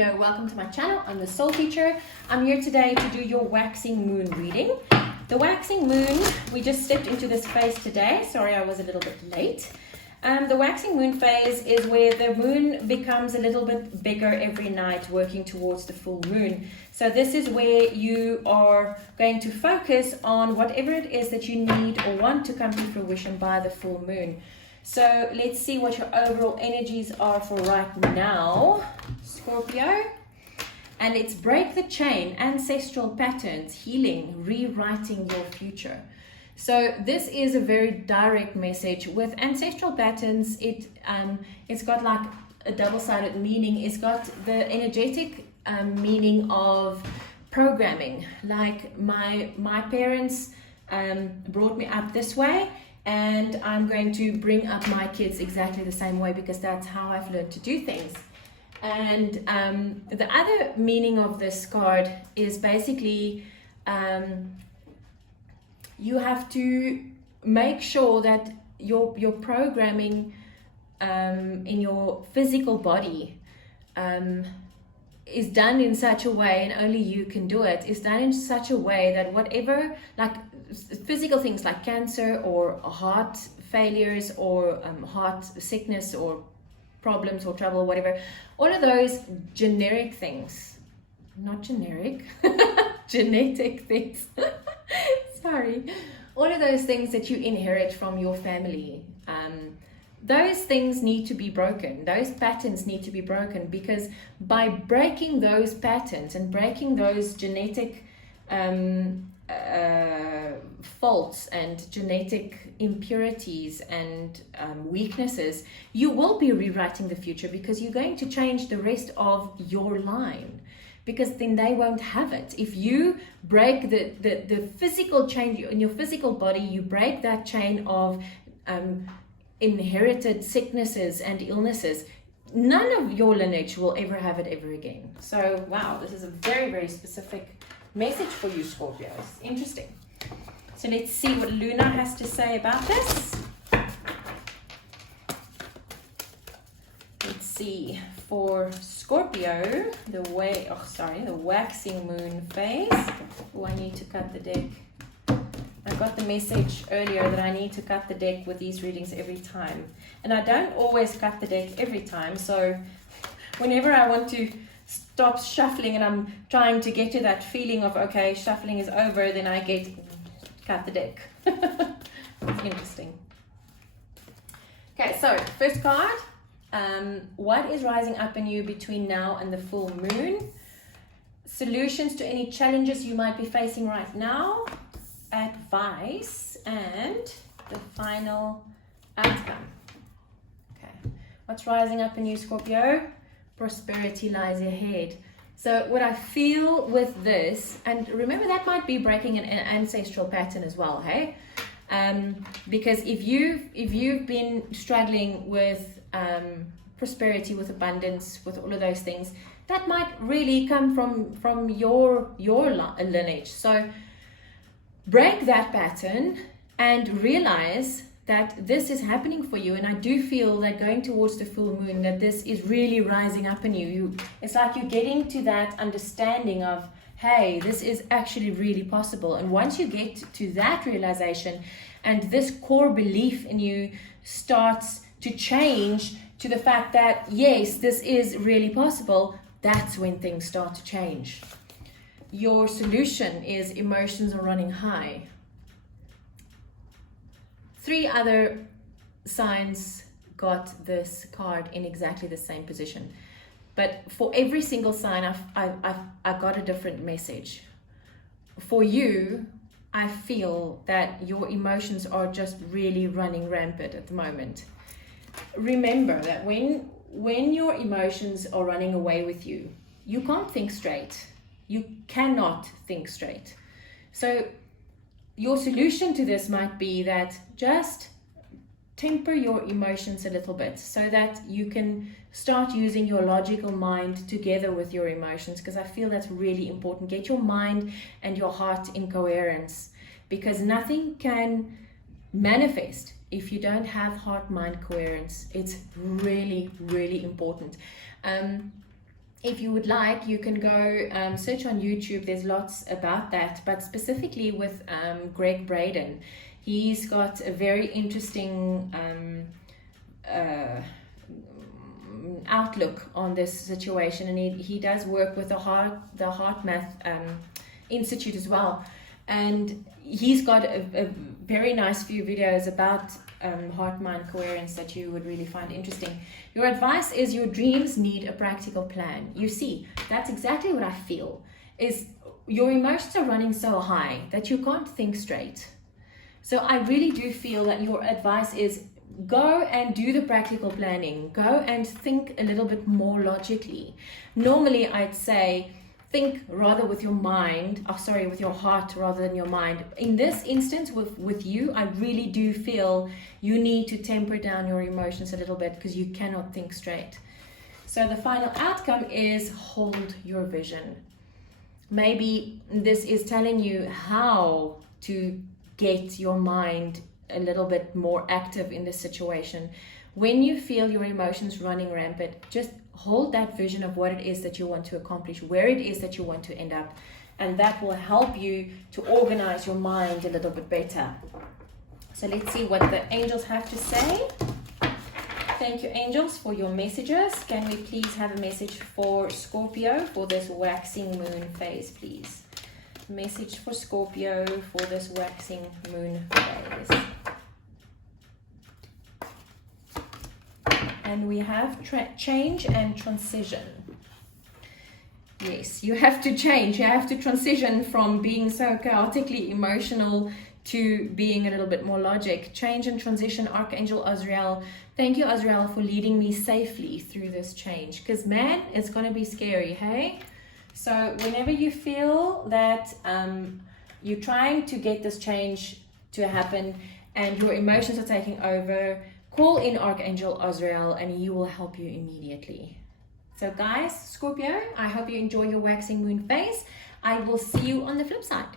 Scorpio, welcome to my channel. I'm the soul teacher. I'm here today to do your waxing moon reading. The waxing moon, we just stepped into this phase today. Sorry, I was a little bit late. The waxing moon phase is where the moon becomes a little bit bigger every night, working towards the full moon. So this is where you are going to focus on whatever it is that you need or want to come to fruition by the full moon. So let's see what your overall energies are for right now, Scorpio. And it's break the chain, ancestral patterns, healing, rewriting your future. So this is a very direct message. With ancestral patterns, it's got like a double-sided meaning. It's got the energetic meaning of programming. Like my parents brought me up this way, and I'm going to bring up my kids exactly the same way because that's how I've learned to do things. And the other meaning of this card is basically you have to make sure that your programming in your physical body is done in such a way, and only you can do it, is done in such a way that whatever, like physical things like cancer or heart failures or heart sickness or problems or trouble, whatever, all of those generic things, not generic, genetic things, sorry, all of those things that you inherit from your family, those things need to be broken. Those patterns need to be broken, because by breaking those patterns and breaking those genetic faults and genetic impurities and weaknesses, you will be rewriting the future, because you're going to change the rest of your line, because then they won't have it. If you break the physical chain in your physical body, you break that chain of inherited sicknesses and illnesses, none of your lineage will ever have it ever again. So wow, this is a very, very specific message for you, Scorpio. It's interesting. So let's see what Luna has to say about this. Let's see, for Scorpio, the waxing moon phase. Oh, I need to cut the deck. I got the message earlier that I need to cut the deck with these readings every time. And I don't always cut the deck every time. So whenever I want to stop shuffling and I'm trying to get to that feeling of, okay, shuffling is over, then I get cut the deck. Interesting. Okay, so first card, what is rising up in you between now and the full moon? Solutions to any challenges you might be facing right now, advice, and the final outcome. Okay, what's rising up in you, Scorpio? Prosperity lies ahead. So what I feel with this, and remember that might be breaking an ancestral pattern as well, hey? Because if you've been struggling with prosperity, with abundance, with all of those things, that might really come from your lineage. So break that pattern and realize that this is happening for you. And I do feel that going towards the full moon, that this is really rising up in you. It's like you're getting to that understanding of, hey, this is actually really possible. And once you get to that realization and this core belief in you starts to change to the fact that, yes, this is really possible, that's when things start to change. Your solution is emotions are running high. 3 other signs got this card in exactly the same position. But for every single sign, I've got a different message. For you, I feel that your emotions are just really running rampant at the moment. Remember that when your emotions are running away with you, you can't think straight. You cannot think straight. So your solution to this might be that just temper your emotions a little bit so that you can start using your logical mind together with your emotions, because I feel that's really important. Get your mind and your heart in coherence, because nothing can manifest if you don't have heart-mind coherence. It's really, really important. if you would like, you can go search on YouTube. There's lots about that, but specifically with Greg Braden, he's got a very interesting outlook on this situation, and he does work with the Heart Math Institute as well, and he's got a very nice few videos about heart-mind coherence that you would really find interesting. Your advice is your dreams need a practical plan. You see, that's exactly what I feel, is your emotions are running so high that you can't think straight. So I really do feel that your advice is go and do the practical planning. Go and think a little bit more logically. Normally I'd say think rather with your mind, with your heart rather than your mind. In this instance with you, I really do feel you need to temper down your emotions a little bit because you cannot think straight. So the final outcome is hold your vision. Maybe this is telling you how to get your mind a little bit more active in this situation. When you feel your emotions running rampant, just hold that vision of what it is that you want to accomplish, where it is that you want to end up, and that will help you to organize your mind a little bit better. So let's see what the angels have to say. Thank you, angels, for your messages. Can we please have a message for Scorpio for this waxing moon phase, please? Message for Scorpio for this waxing moon phase. And we have change and transition. Yes, you have to change. You have to transition from being so chaotically emotional to being a little bit more logic. Change and transition, Archangel Azrael. Thank you, Azrael, for leading me safely through this change. Because, man, it's going to be scary, hey? So whenever you feel that you're trying to get this change to happen and your emotions are taking over, call in Archangel Azrael and he will help you immediately. So guys, Scorpio, I hope you enjoy your waxing moon phase. I will see you on the flip side.